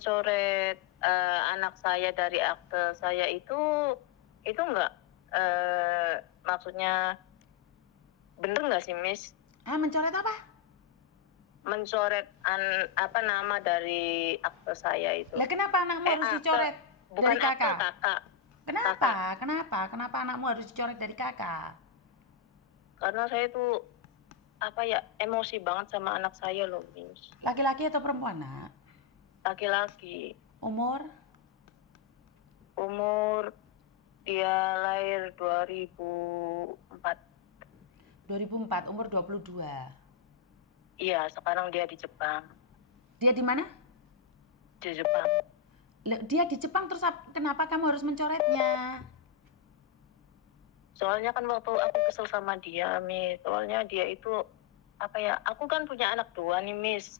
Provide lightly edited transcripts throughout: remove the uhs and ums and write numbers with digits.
mencoret anak saya dari akte saya itu enggak maksudnya bener nggak sih, Miss? Mencoret apa? Mencoret nama dari akte saya itu. Lah kenapa anakmu harus dicoret bukan dari akte, kakak? kakak. Kenapa? Kenapa anakmu harus dicoret dari kakak? Karena saya tuh emosi banget sama anak saya loh, Miss. Laki-laki atau perempuan, Nak? Laki-laki. Umur Dia lahir 2004. 2004, umur 22. Iya, sekarang dia di Jepang. Dia di mana? Di Jepang. Dia di Jepang, terus kenapa kamu harus mencoretnya? Soalnya kan waktu aku kesel sama dia, Miss. Soalnya dia itu aku kan punya anak 2 nih, Miss.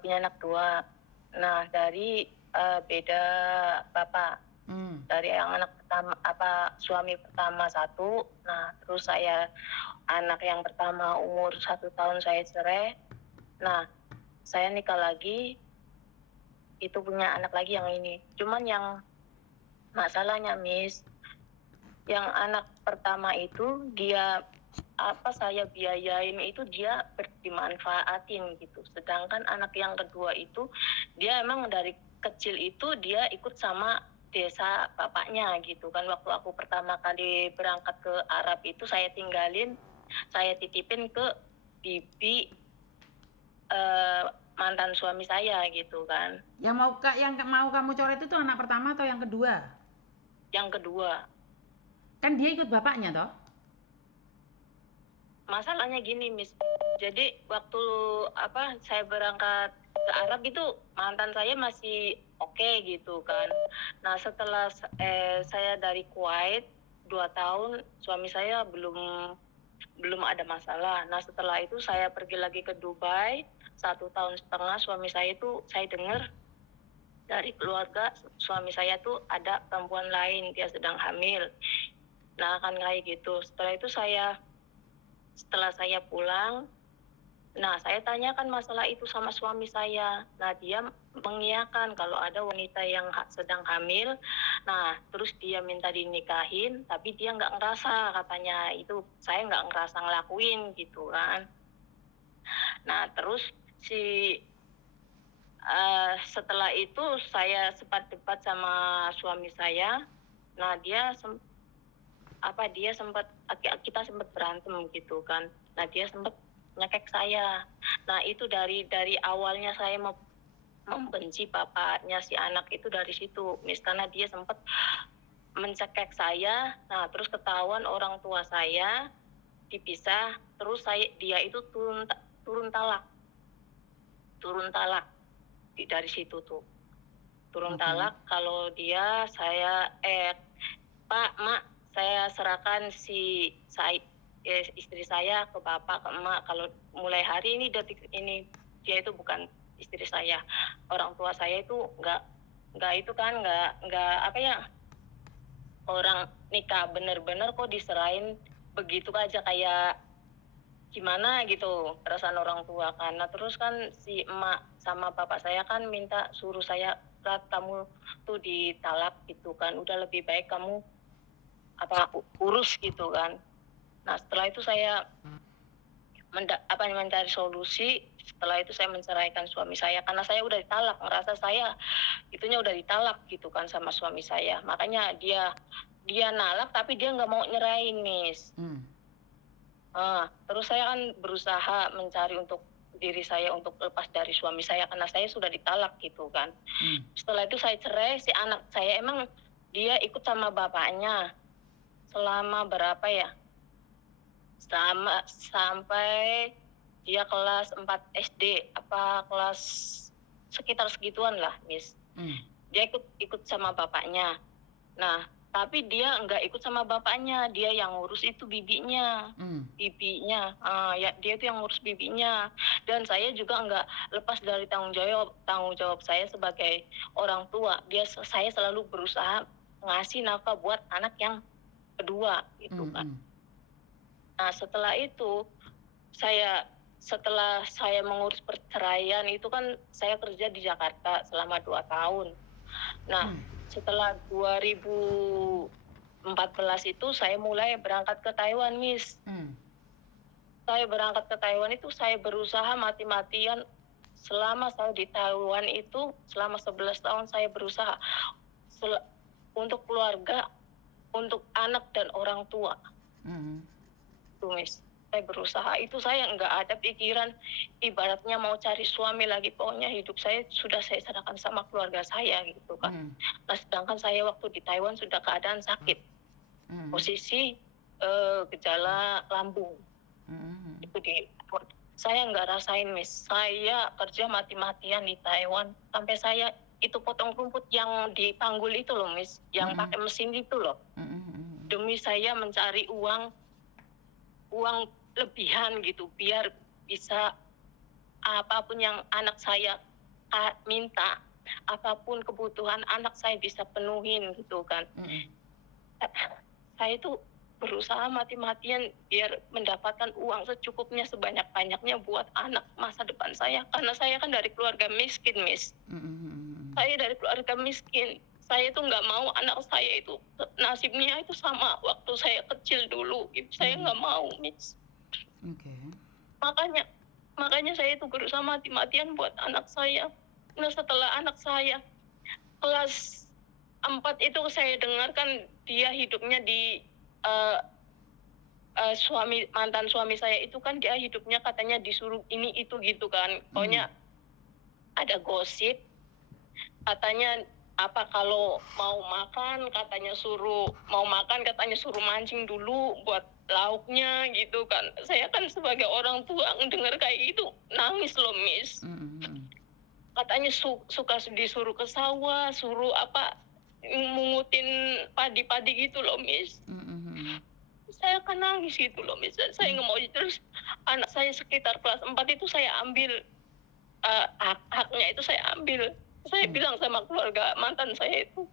Punya anak 2. Nah, dari beda bapak. Dari yang anak pertama suami pertama 1. Nah, terus saya anak yang pertama umur 1 tahun saya cerai. Nah, saya nikah lagi, itu punya anak lagi yang ini. Cuman yang masalahnya, Miss, yang anak pertama itu dia saya biayain itu dia dimanfaatin gitu. Sedangkan anak yang kedua itu dia emang dari kecil itu dia ikut sama desa bapaknya gitu kan. Waktu aku pertama kali berangkat ke Arab itu saya titipin ke bibi mantan suami saya gitu kan. Yang mau kamu coret itu anak pertama atau yang kedua? Yang kedua. Kan dia ikut bapaknya toh? Masalahnya gini, Miss. Jadi waktu saya berangkat ke Arab itu mantan saya masih oke gitu kan. Nah, setelah saya dari Kuwait 2 tahun, suami saya belum ada masalah. Nah, setelah itu saya pergi lagi ke Dubai 1 tahun setengah. Suami saya itu saya dengar dari keluarga suami saya tuh ada perempuan lain, dia sedang hamil. Nah, kan kayak gitu. Setelah saya pulang, nah saya tanyakan masalah itu sama suami saya. Nah, dia mengiyakan kalau ada wanita yang sedang hamil. Nah, terus dia minta dinikahin, tapi dia nggak ngerasa, katanya itu saya nggak ngerasa ngelakuin gitu kan. Nah, terus setelah itu saya sempat debat sama suami saya. Nah, kita sempat berantem gitu kan. Nah, dia sempat nyekek saya. Nah, itu dari awalnya saya membenci bapaknya si anak itu dari situ, Miss, karena dia sempat mencekek saya. Nah, terus ketahuan orang tua saya dipisah, terus dia itu turun talak dari situ tuh. Turun talak kalau Pak, Mak, saya serahkan istri saya ke bapak, ke emak. Kalau mulai hari ini, detik ini, dia itu bukan istri saya. Orang tua saya itu orang nikah bener-bener kok diserahin begitu aja, kayak gimana gitu perasaan orang tua kan. Nah, terus kan si emak sama bapak saya kan suruh saya, kamu tuh ditalak gitu kan, udah lebih baik kamu urus gitu kan. Nah, setelah itu saya mencari solusi. Setelah itu saya menceraikan suami saya karena saya udah ditalak, merasa saya itunya udah ditalak gitu kan sama suami saya. Makanya dia nalak tapi dia nggak mau nyerahin, Miss. Terus saya kan berusaha mencari untuk diri saya untuk lepas dari suami saya karena saya sudah ditalak gitu kan. Setelah itu saya cerai, si anak saya emang dia ikut sama bapaknya selama berapa ya? Sampai dia kelas 4 SD, kelas sekitar segituan lah, Miss. Dia ikut sama bapaknya. Nah, tapi dia nggak ikut sama bapaknya, dia yang ngurus itu bibinya. Dia itu yang ngurus bibinya. Dan saya juga nggak lepas dari tanggung jawab saya sebagai orang tua. Saya selalu berusaha ngasih nafkah buat anak yang kedua gitu kan. Nah, setelah itu saya setelah saya mengurus perceraian itu kan saya kerja di Jakarta selama 2 tahun. Nah, setelah 2014 itu saya mulai berangkat ke Taiwan, Miss. Saya berangkat ke Taiwan itu saya berusaha mati-matian selama saya di Taiwan itu selama 11 tahun saya berusaha untuk keluarga, untuk anak dan orang tua. Tuh, Miss. Saya berusaha itu saya nggak ada pikiran ibaratnya mau cari suami lagi, pokoknya hidup saya sudah saya serahkan sama keluarga saya gitu kan. Nah sedangkan saya waktu di Taiwan sudah keadaan sakit, posisi gejala lambung. Itu saya nggak rasain, Miss. Saya kerja mati-matian di Taiwan sampai saya itu potong rumput yang dipanggul itu loh, Miss, yang pakai mesin itu loh. Demi saya mencari uang lebihan gitu biar bisa apapun yang anak saya minta, apapun kebutuhan anak saya bisa penuhin gitu kan. Saya itu berusaha mati-matian biar mendapatkan uang secukupnya sebanyak-banyaknya buat anak masa depan saya, karena saya kan dari keluarga miskin, Miss. Saya dari keluarga miskin. Saya tuh nggak mau anak saya itu nasibnya itu sama waktu saya kecil dulu. Saya nggak mau, Miss. Makanya saya itu berusaha mati-matian buat anak saya. Nah setelah anak saya kelas 4 itu saya dengarkan dia hidupnya di mantan suami saya itu kan dia hidupnya katanya disuruh ini itu gitu kan. Pokoknya ada gosip katanya apa kalau mau makan katanya suruh mancing dulu buat lauknya gitu kan. Saya kan sebagai orang tua dengar kayak gitu nangis loh, Miss. Katanya suka disuruh ke sawah, suruh mungutin padi-padi gitu loh, Miss. Saya kan nangis gitu loh, Miss. Saya nggak mau. Terus anak saya sekitar kelas 4 itu saya ambil haknya itu saya ambil. Saya bilang sama keluarga mantan saya itu,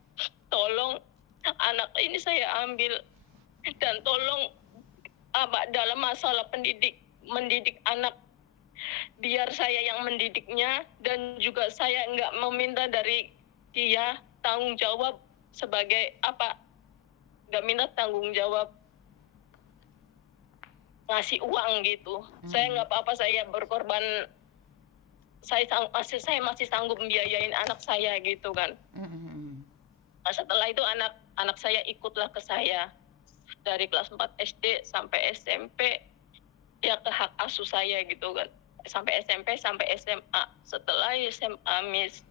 tolong anak ini saya ambil dan tolong dalam masalah mendidik anak biar saya yang mendidiknya, dan juga saya nggak meminta dari dia tanggung jawab sebagai nggak minta tanggung jawab ngasih uang gitu. Saya nggak apa-apa, saya berkorban, saya masih sanggup membiayain anak saya gitu kan. Nah setelah itu anak saya ikutlah ke saya dari kelas 4 SD sampai SMP, dia ke hak asuh saya gitu kan, sampai SMP sampai SMA. Setelah SMA, Miss,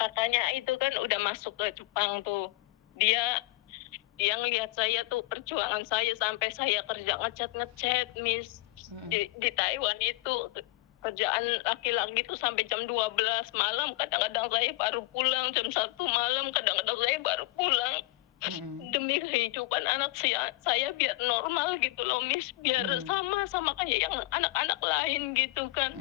kakaknya itu kan udah masuk ke Jepang tuh, dia ngelihat saya tuh perjuangan saya sampai saya kerja ngecat Miss. Di Taiwan itu kerjaan laki-laki itu sampai jam 12 malam, kadang-kadang saya baru pulang jam 1 malam, kadang-kadang saya baru pulang. Demi kehidupan anak saya biar normal gitu loh, Miss, biar sama kayak yang anak-anak lain gitu kan.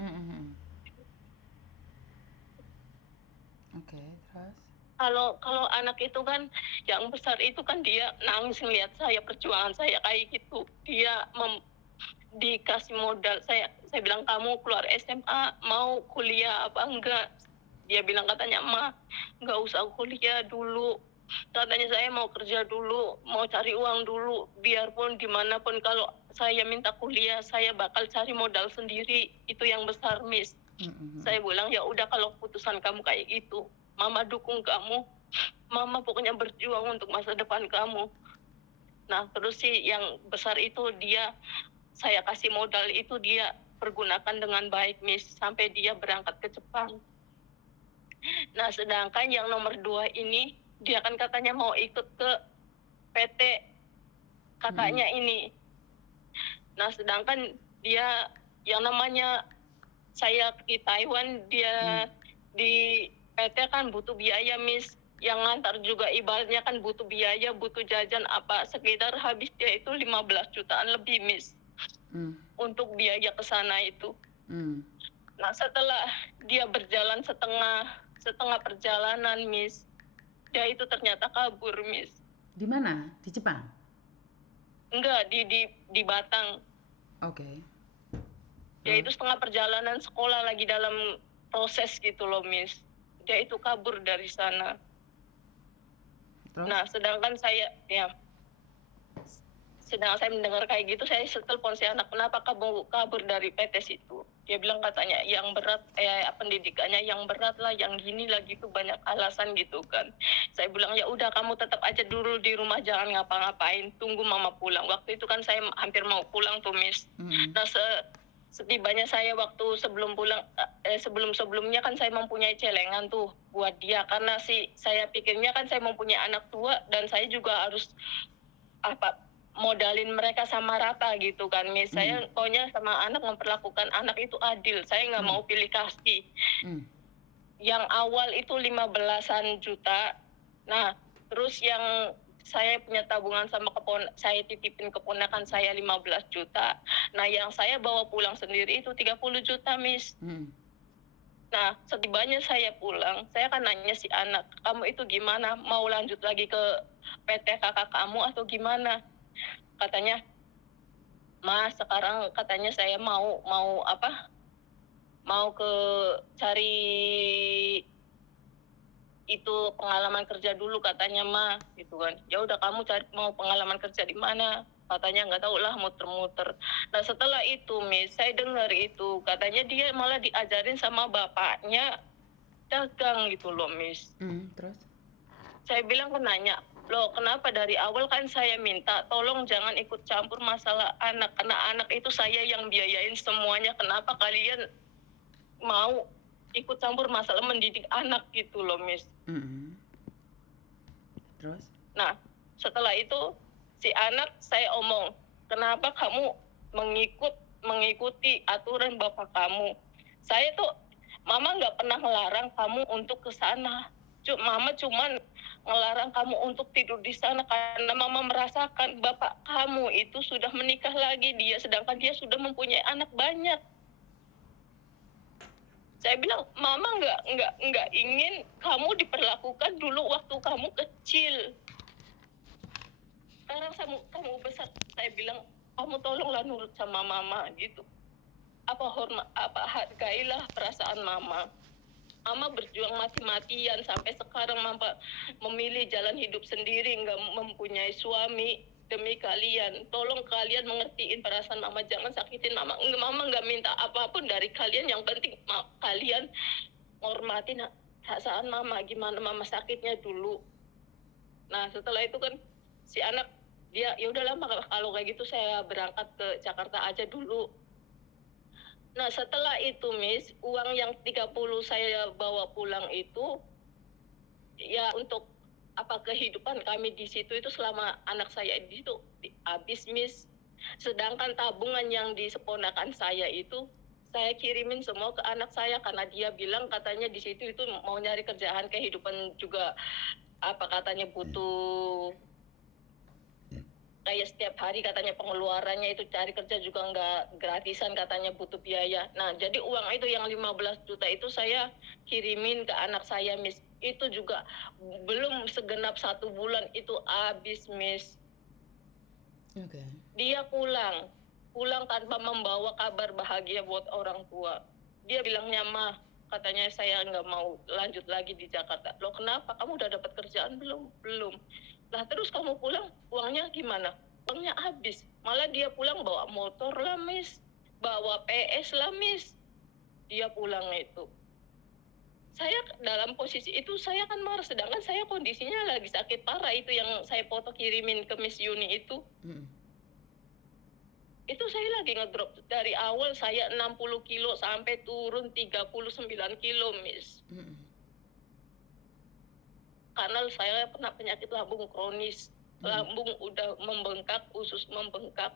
Terus? Kalau anak itu kan yang besar itu kan dia nangis ngeliat saya perjuangan saya kayak gitu. Dia dikasih modal. Saya bilang kamu keluar SMA mau kuliah apa enggak? Dia bilang katanya nggak usah kuliah dulu. Katanya saya mau kerja dulu, mau cari uang dulu. Biarpun dimanapun kalau saya minta kuliah, saya bakal cari modal sendiri. Itu yang besar, Miss. Saya bilang ya udah kalau keputusan kamu kayak gitu, Mama dukung kamu. Mama pokoknya berjuang untuk masa depan kamu. Nah terus sih yang besar itu saya kasih modal itu dia pergunakan dengan baik, Miss, sampai dia berangkat ke Jepang. Nah sedangkan yang nomor 2 ini dia kan katanya mau ikut ke PT kakaknya ini. Nah sedangkan dia yang namanya saya di Taiwan, dia di PT kan butuh biaya, Miss. Yang ngantar juga ibaratnya kan butuh biaya, butuh jajan sekitar habis dia itu 15 jutaan lebih, Miss. Untuk biaya ke sana itu. Nah setelah dia berjalan setengah perjalanan, Miss, dia itu ternyata kabur, Miss. Di mana? Di Jepang? Enggak, di Batang. Oke. Dia itu setengah perjalanan sekolah lagi dalam proses gitu loh, Miss. Dia itu kabur dari sana. Terus? Nah, sedangkan saya mendengar kayak gitu, saya telepon si anak, kenapa kamu kabur dari PTS itu? Dia bilang katanya yang berat, pendidikannya yang berat lah, yang gini lah gitu, banyak alasan gitu kan. Saya bilang ya udah kamu tetap aja dulu di rumah, jangan ngapa-ngapain, tunggu mama pulang. Waktu itu kan saya hampir mau pulang tuh, Miss. Nah, setibanya saya waktu sebelum pulang, sebelumnya kan saya mempunyai celengan tuh buat dia, karena saya pikirnya kan saya mempunyai anak tua dan saya juga harus modalin mereka sama rata gitu kan, Miss. Saya pokoknya sama anak memperlakukan anak itu adil. Saya nggak mau pilih kasih. Yang awal itu 15-an juta. Nah, terus yang saya punya tabungan sama saya titipin keponakan saya 15 juta. Nah, yang saya bawa pulang sendiri itu 30 juta, Miss. Nah, setibanya saya pulang, saya kan nanya si anak, kamu itu gimana? Mau lanjut lagi ke PT kakak kamu atau gimana? Katanya, Mas, sekarang katanya saya mau ke cari itu pengalaman kerja dulu katanya, Ma, gitu kan. Ya udah kamu mau pengalaman kerja di mana? Katanya nggak tahu lah, muter-muter. Nah, setelah itu, Miss, saya dengar itu katanya dia malah diajarin sama bapaknya dagang gitu loh, Miss. Terus? Saya bilang kan nanya, loh kenapa dari awal kan saya minta tolong jangan ikut campur masalah anak, karena anak itu saya yang biayain semuanya, kenapa kalian mau ikut campur masalah mendidik anak gitu loh, Miss. Terus? Nah, setelah itu si anak saya omong, kenapa kamu mengikuti aturan bapak kamu? Saya tuh, mama nggak pernah melarang kamu untuk ke sana. Mama cuman ngelarang kamu untuk tidur di sana karena mama merasakan bapak kamu itu sudah menikah lagi sedangkan dia sudah mempunyai anak banyak. Saya bilang, mama nggak ingin kamu diperlakukan dulu waktu kamu kecil. Sekarang kamu besar, saya bilang, kamu tolonglah nurut sama mama gitu. Hargailah perasaan mama. Mama berjuang mati-matian sampai sekarang mama memilih jalan hidup sendiri, nggak mempunyai suami demi kalian. Tolong kalian mengertiin perasaan mama, jangan sakitin mama. Mama nggak minta apapun dari kalian, yang penting kalian hormatin perasaan mama, gimana mama sakitnya dulu. Nah, setelah itu kan si anak dia ya udahlah kalau kayak gitu saya berangkat ke Jakarta aja dulu. Nah, setelah itu, Miss, uang yang 30 saya bawa pulang itu ya untuk kehidupan kami di situ itu selama anak saya di situ habis, Miss. Sedangkan tabungan yang di seponakan saya itu saya kirimin semua ke anak saya karena dia bilang katanya di situ itu mau nyari kerjaan, kehidupan juga katanya butuh kayak setiap hari katanya pengeluarannya itu cari kerja juga nggak gratisan, katanya butuh biaya. Nah, jadi uang itu yang 15 juta itu saya kirimin ke anak saya, Miss. Itu juga belum segenap 1 bulan itu habis, Miss. Okay. Dia pulang tanpa membawa kabar bahagia buat orang tua. Dia bilangnya, Ma, katanya saya nggak mau lanjut lagi di Jakarta. Loh kenapa? Kamu udah dapat kerjaan belum? Belum. Lah terus kamu pulang, uangnya gimana? Uangnya habis. Malah dia pulang bawa motor lah, Miss. Bawa PS lah, Miss. Dia pulang itu. Saya dalam posisi itu saya kan marah, sedangkan saya kondisinya lagi sakit parah, itu yang saya foto kirimin ke Miss Yuni itu. Itu saya lagi ngedrop dari awal saya 60 kilo sampai turun 39 kilo, Miss. Karena saya pernah penyakit lambung kronis. Lambung udah membengkak, usus membengkak.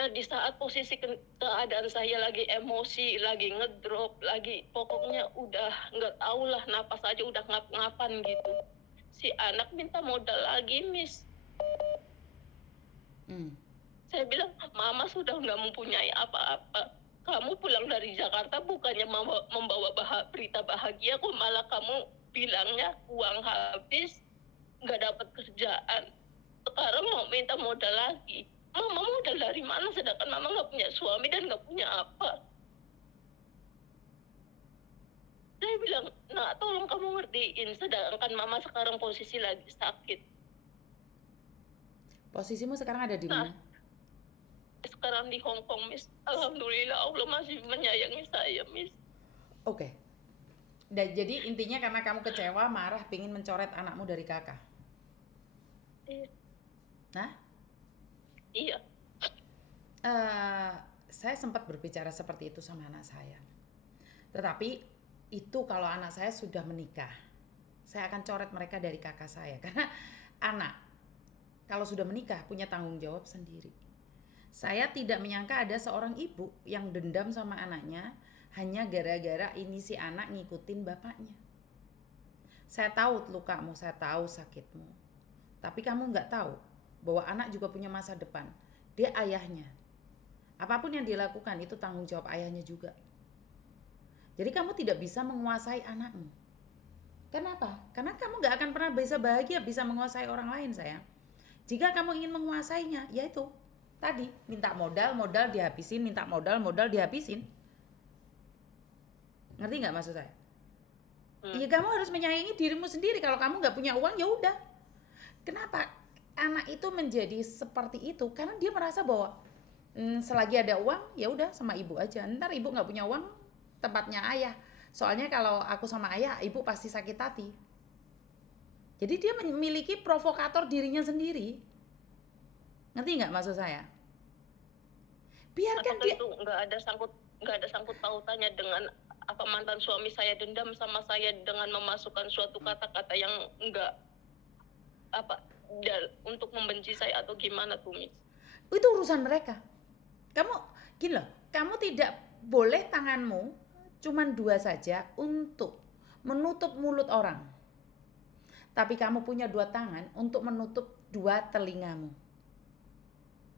Nah, di saat posisi keadaan saya lagi emosi, lagi ngedrop, lagi pokoknya udah nggak tahu lah, napas aja udah ngap-ngapan gitu. Si anak minta modal lagi, Miss. Saya bilang, Mama sudah nggak mempunyai apa-apa. Kamu pulang dari Jakarta bukannya membawa berita bahagia, kok malah kamu bilangnya uang habis, nggak dapat kerjaan. Sekarang mau minta modal lagi. Mama modal dari mana sedangkan mama nggak punya suami dan nggak punya apa. Saya bilang, nak tolong kamu ngertiin, sedangkan mama sekarang posisi lagi sakit. Posisimu sekarang ada di mana? Sekarang di Hong Kong, Miss. Alhamdulillah Allah masih menyayangi saya, Miss. Oke. Dan jadi intinya karena kamu kecewa, marah, pingin mencoret anakmu dari kakak. Iya. Nah? Iya. Saya sempat berbicara seperti itu sama anak saya. Tetapi itu kalau anak saya sudah menikah, saya akan coret mereka dari kakak saya. Karena anak kalau sudah menikah punya tanggung jawab sendiri. Saya tidak menyangka ada seorang ibu yang dendam sama anaknya hanya gara-gara ini si anak ngikutin bapaknya. Saya tahu lukamu, saya tahu sakitmu. Tapi kamu nggak tahu bahwa anak juga punya masa depan. Dia ayahnya. Apapun yang dilakukan itu tanggung jawab ayahnya juga. Jadi kamu tidak bisa menguasai anakmu. Kenapa? Karena kamu nggak akan pernah bisa bahagia bisa menguasai orang lain, sayang. Jika kamu ingin menguasainya, yaitu tadi minta modal dihabisin, minta modal dihabisin. Ngerti nggak maksud saya? Iya, kamu harus menyayangi dirimu sendiri. Kalau kamu nggak punya uang, ya udah. Kenapa anak itu menjadi seperti itu? Karena dia merasa bahwa selagi ada uang, ya udah sama ibu aja. Ntar ibu nggak punya uang, tempatnya ayah. Soalnya kalau aku sama ayah, ibu pasti sakit hati. Jadi dia memiliki provokator dirinya sendiri. Ngerti nggak maksud saya? Biarkan dia. Itu nggak ada sangkut pautannya dengan apa mantan suami saya dendam sama saya dengan memasukkan suatu kata-kata yang enggak apa untuk membenci saya atau gimana tuh, Miss? Itu urusan mereka. Kamu gini loh, kamu tidak boleh tanganmu cuman 2 saja untuk menutup mulut orang. Tapi kamu punya 2 tangan untuk menutup 2 telingamu.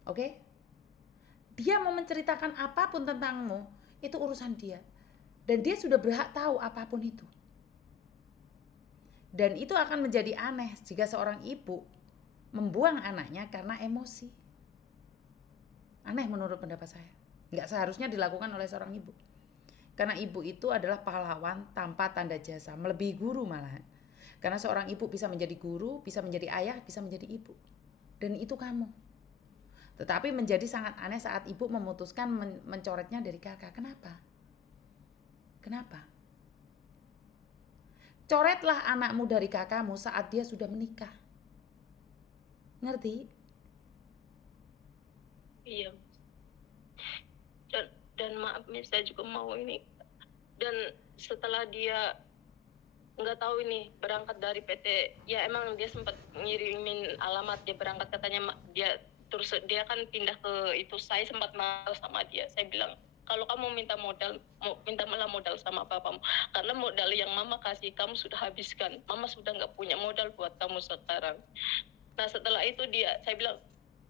Oke? Dia mau menceritakan apapun tentangmu, itu urusan dia. Dan dia sudah berhak tahu apapun itu. Dan itu akan menjadi aneh jika seorang ibu membuang anaknya karena emosi. Aneh menurut pendapat saya. Nggak seharusnya dilakukan oleh seorang ibu. Karena ibu itu adalah pahlawan tanpa tanda jasa, melebihi guru malahan. Karena seorang ibu bisa menjadi guru, bisa menjadi ayah, bisa menjadi ibu. Dan itu kamu. Tetapi menjadi sangat aneh saat ibu memutuskan mencoretnya dari kakak. Kenapa? Kenapa? Coretlah anakmu dari kakakmu saat dia sudah menikah. Ngerti? Iya. Dan maaf nih, saya juga mau ini. Dan setelah dia nggak tahu ini berangkat dari PT, ya emang dia sempat ngirimin alamat dia berangkat, katanya dia terus dia kan pindah ke itu. Saya sempat marah sama dia. Saya bilang, kalau kamu minta malah modal sama papamu, karena modal yang mama kasih kamu sudah habiskan. Mama sudah nggak punya modal buat kamu sekarang. Nah setelah itu saya bilang,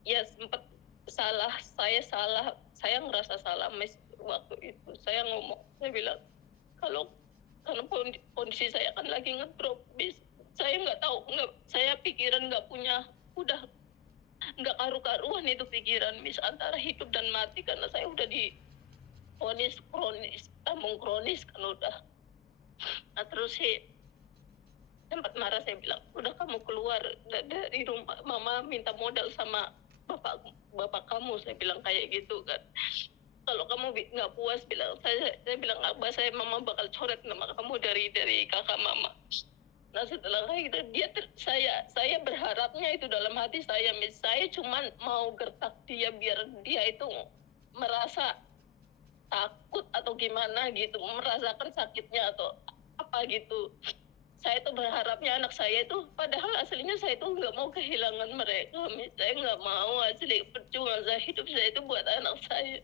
ya sempat salah, saya ngerasa salah, Miss. Waktu itu saya ngomong, saya bilang, karena kondisi saya kan lagi ngedrop, Miss. Saya nggak tahu, saya pikiran nggak punya, udah nggak karu-karuan itu pikiran, Miss, antara hidup dan mati, karena saya udah di tambung kronis kan udah. Nah terus sih sempat marah, saya bilang, udah kamu keluar dari rumah, mama minta modal sama bapak kamu, saya bilang kayak gitu kan. Kalau kamu nggak puas, saya bilang, abah saya mama bakal coret nama kamu dari kakak mama. Nah setelah kayak gitu saya berharapnya itu dalam hati saya, Miss, saya cuman mau gertak dia biar dia itu merasa takut atau gimana gitu, merasakan sakitnya atau apa gitu. Saya tuh berharapnya anak saya itu, padahal aslinya saya tuh nggak mau kehilangan mereka, Miss. Saya nggak mau, asli perjuangan saya hidup saya itu buat anak saya.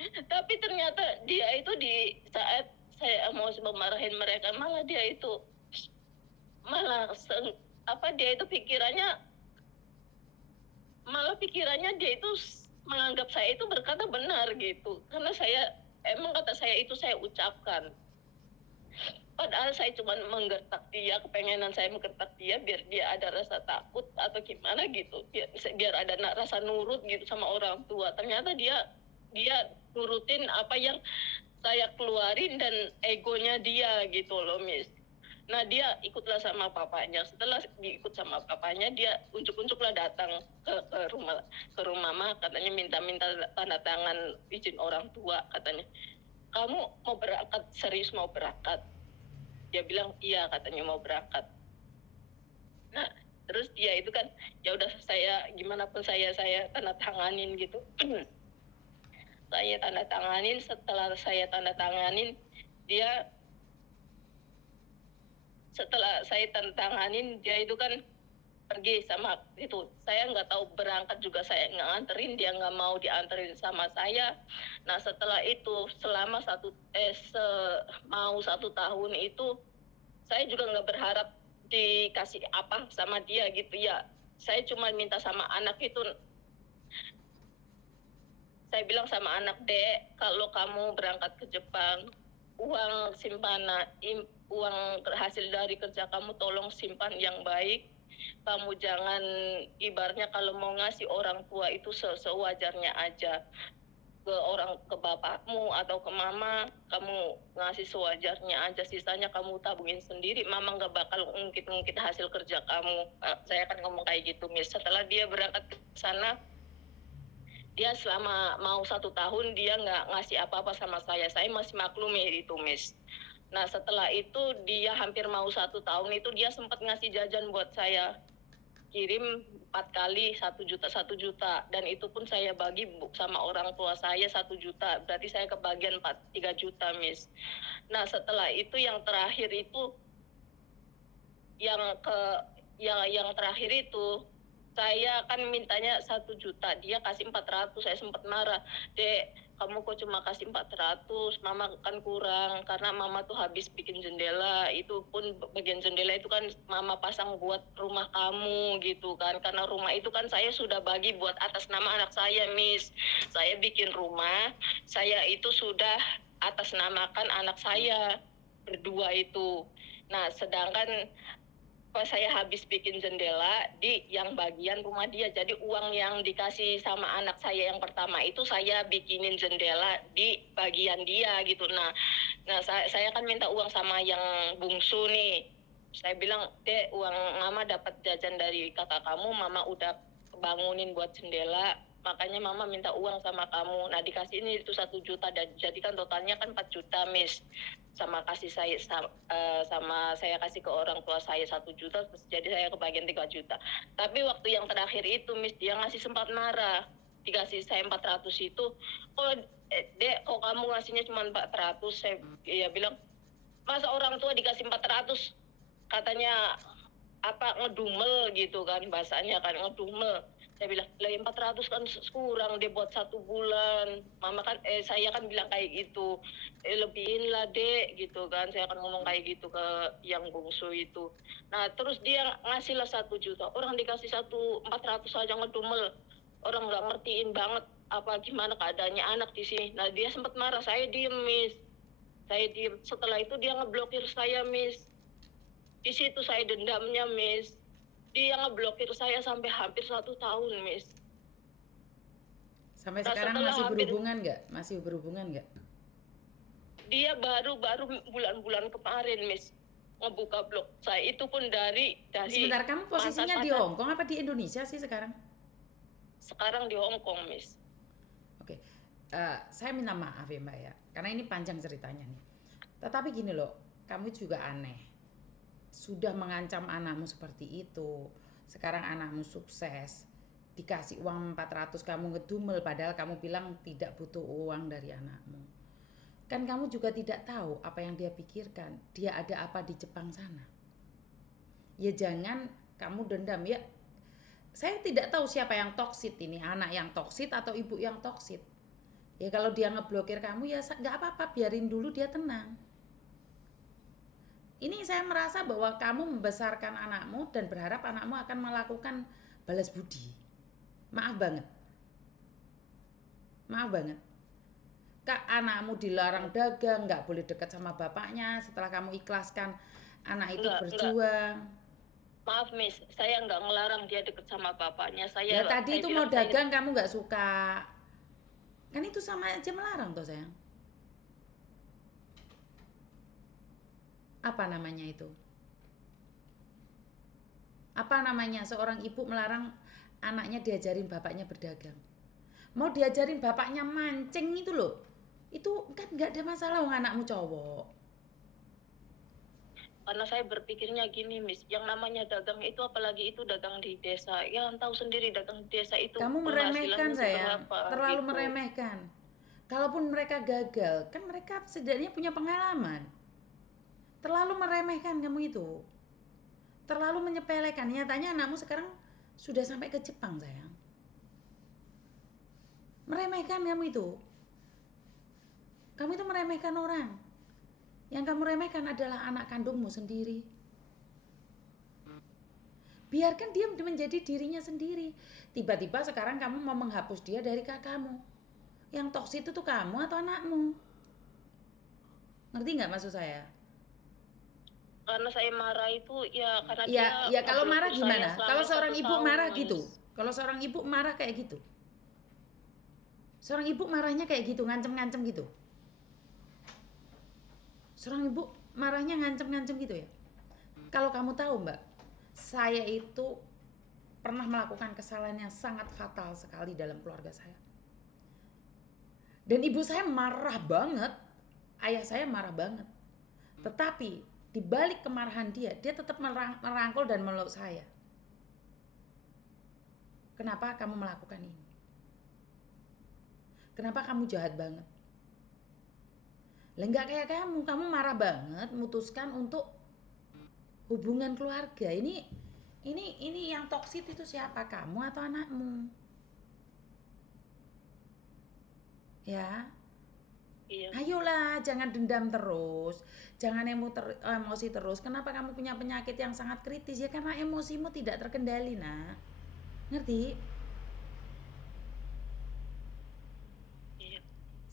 Tapi ternyata dia itu di saat saya mau memarahin mereka, malah dia itu dia itu pikirannya dia itu menganggap saya itu berkata benar gitu, karena saya emang kata saya itu saya ucapkan. Padahal saya cuma menggertak dia, kepengenan saya menggertak dia biar dia ada rasa takut atau gimana gitu. Biar ada rasa nurut gitu sama orang tua. Ternyata dia nurutin apa yang saya keluarin dan egonya dia gitu loh, Miss. Nah, dia ikutlah sama papanya. Setelah diikut sama papanya, dia unjuk-uncuklah datang ke rumah mama, katanya minta-minta tanda tangan izin orang tua, katanya. Kamu mau berangkat, serius mau berangkat? Dia bilang iya, katanya mau berangkat. Nah, terus dia itu kan ya udah, saya gimana pun saya tanda tanganin gitu. Saya tanda tanganin, setelah saya tanda tanganin dia setelah saya tanda tanganin dia itu kan pergi sama itu. Saya nggak tahu berangkat juga, saya nggak nganterin, dia nggak mau dianterin sama saya. Nah, setelah itu selama mau 1 tahun itu saya juga nggak berharap dikasih apa sama dia gitu ya. Saya cuma minta sama anak itu, saya bilang sama anak, Dek, kalau kamu berangkat ke Jepang, uang simpanan, uang hasil dari kerja kamu tolong simpan yang baik. Kamu jangan, ibaratnya kalau mau ngasih orang tua itu sewajarnya aja. Ke bapakmu atau ke mama, kamu ngasih sewajarnya aja, sisanya kamu tabungin sendiri, mama nggak bakal ngungkit-ngungkit hasil kerja kamu. Saya akan ngomong kayak gitu, Miss. Setelah dia berangkat ke sana, dia selama mau 1 tahun dia nggak ngasih apa-apa sama saya masih maklum ya itu, Miss. Nah, setelah itu dia hampir mau 1 tahun itu dia sempat ngasih jajan buat saya, kirim 4 kali 1 juta, dan itu pun saya bagi sama orang tua saya 1 juta, berarti saya kebagian 3 juta, Miss. Nah, setelah itu yang terakhir itu yang terakhir itu saya kan mintanya 1 juta, dia kasih 400. Saya sempat marah, Dek, kamu kok cuma kasih 400, mama kan kurang, karena mama tuh habis bikin jendela, itu pun bagian jendela itu kan mama pasang buat rumah kamu gitu kan, karena rumah itu kan saya sudah bagi buat atas nama anak saya, Miss. Saya bikin rumah, saya itu sudah atas namakan anak saya berdua itu. Nah, sedangkan pas saya habis bikin jendela di yang bagian rumah dia, jadi uang yang dikasih sama anak saya yang pertama itu saya bikinin jendela di bagian dia gitu. Nah, saya kan minta uang sama yang bungsu nih. Saya bilang, Dek, uang mama dapat jajan dari kakak kamu, mama udah bangunin buat jendela, makanya mama minta uang sama kamu. Nah, dikasih ini itu 1 juta, dan jadikan totalnya kan 4 juta, Miss. Sama saya kasih ke orang tua saya 1 juta, terus jadi saya kebagian 3 juta. Tapi waktu yang terakhir itu, Miss, dia ngasih sempat marah. Dikasih saya 400 itu, Dek, kok kamu ngasihnya cuma 400? Saya bilang, masa orang tua dikasih 400? Katanya apa, ngedumel gitu kan, bahasanya kan ngedumel. Saya bilang, lah 400 kan kurang deh buat 1 bulan. Saya kan bilang kayak gitu, lebihin lah, Dek, gitu kan. Saya akan ngomong kayak gitu ke yang bungsu itu. Nah, terus dia ngasih lah 1 juta. Orang dikasih 400 aja ngedumel. Orang nggak ngertiin banget apa gimana keadaannya anak di sini. Nah, dia sempat marah, saya diem, Miss. Saya diem. Setelah itu dia ngeblokir saya, Miss. Di situ saya dendamnya, Miss. Dia ngeblokir saya sampai hampir 1 tahun, Miss. Sampai nah, sekarang masih berhubungan nggak? Masih berhubungan nggak? Dia baru bulan-bulan kemarin, Miss, ngebuka blog saya. Itu pun dari Sebentar, kamu posisinya di Hong Kong apa di Indonesia sih sekarang? Sekarang di Hong Kong, Miss. Oke, saya minta maaf ya, Mbak ya, karena ini panjang ceritanya nih. Tetapi gini loh, kamu juga aneh. Sudah mengancam anakmu seperti itu. Sekarang anakmu sukses, dikasih uang 400 kamu ngedumel, padahal kamu bilang tidak butuh uang dari anakmu. Kan kamu juga tidak tahu apa yang dia pikirkan. Dia ada apa di Jepang sana. Ya jangan kamu dendam ya. Saya tidak tahu siapa yang toksit ini, anak yang toksit atau ibu yang toksit. Ya kalau dia ngeblokir kamu ya nggak apa-apa, biarin dulu dia tenang. Ini saya merasa bahwa kamu membesarkan anakmu dan berharap anakmu akan melakukan balas budi. Maaf banget. Maaf banget. anakmu dilarang dagang, nggak boleh dekat sama bapaknya setelah kamu ikhlaskan anak itu Enggak. berjuang. Maaf Miss, saya nggak ngelarang dia deket sama bapaknya. Lah tadi Saya itu mau bilang saya dagang kamu nggak suka. Kan itu sama aja melarang toh sayang. Apa namanya itu? Apa namanya seorang ibu melarang anaknya diajarin bapaknya berdagang? Mau diajarin bapaknya mancing itu loh. Itu kan nggak ada masalah wong anakmu cowok. karena saya berpikirnya gini Miss, yang namanya dagang itu apalagi itu dagang di desa. Yang tahu sendiri dagang di desa itu Kamu meremehkan penghasilannya sayang, seberapa terlalu gitu. meremehkan. Kalaupun mereka gagal, kan mereka setidaknya punya pengalaman. Terlalu meremehkan kamu itu. Terlalu menyepelekan. Nyatanya anakmu sekarang sudah sampai ke Jepang sayang. Meremehkan kamu itu. Kamu itu meremehkan orang. Yang kamu remehkan adalah anak kandungmu sendiri. Biarkan dia menjadi dirinya sendiri. Tiba-tiba sekarang kamu mau menghapus dia dari kakakmu. Yang toksik itu tuh kamu atau anakmu? Ngerti nggak maksud saya? Karena saya marah itu ya karena Ya, dia ya kalau marah ngeblokir saya gimana? Kalau selama seorang 1 ibu tahun marah Miss. gitu. Kalau seorang ibu marah kayak gitu. Seorang ibu marahnya kayak gitu, ngancem-ngancem gitu. Seorang ibu marahnya ngancem-ngancem gitu ya. Kalau kamu tahu Mbak, saya itu pernah melakukan kesalahan yang sangat fatal sekali dalam keluarga saya. Dan ibu saya marah banget, ayah saya marah banget. Tetapi di balik kemarahan dia tetap merangkul dan meluk saya. Kenapa kamu melakukan ini? Kenapa kamu jahat banget? Lah enggak kayak kamu marah banget, memutuskan untuk hubungan keluarga. Ini yang toksik itu siapa? Kamu atau anakmu? Ya. Iya. Ayolah, jangan dendam terus. Jangan emosi terus. Kenapa kamu punya penyakit yang sangat kritis? Ya karena emosimu tidak terkendali, Nak. Ngerti? Iya.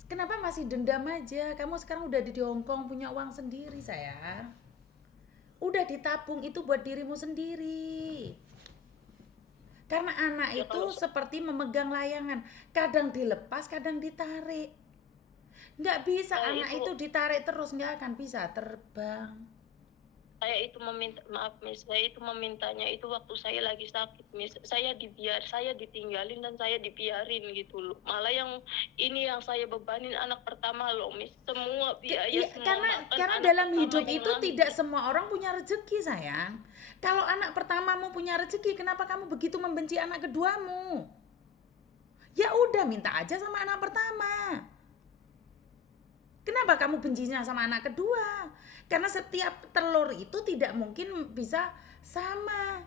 Kenapa masih dendam aja? Kamu sekarang udah di Hong Kong, punya uang sendiri, sayang. Udah ditabung itu buat dirimu sendiri. Karena anak Ya itu kalau seperti memegang layangan. Kadang dilepas, kadang ditarik. Nggak bisa anak itu ditarik terus, nggak akan bisa terbang. Maaf Miss, saya itu memintanya itu waktu saya lagi sakit Miss. Saya ditinggalin dan saya dibiarin gitu loh. Malah yang ini yang saya bebanin anak pertama loh Miss. Semua biaya, semua makan Karena anak dalam pertama hidup yang itu nanggung. tidak semua orang punya rezeki, sayang. Kalau anak pertamamu punya rezeki, kenapa kamu begitu membenci anak keduamu? Ya udah, minta aja sama anak pertama. Kenapa kamu bencinya sama anak kedua? Karena setiap telur itu tidak mungkin bisa sama.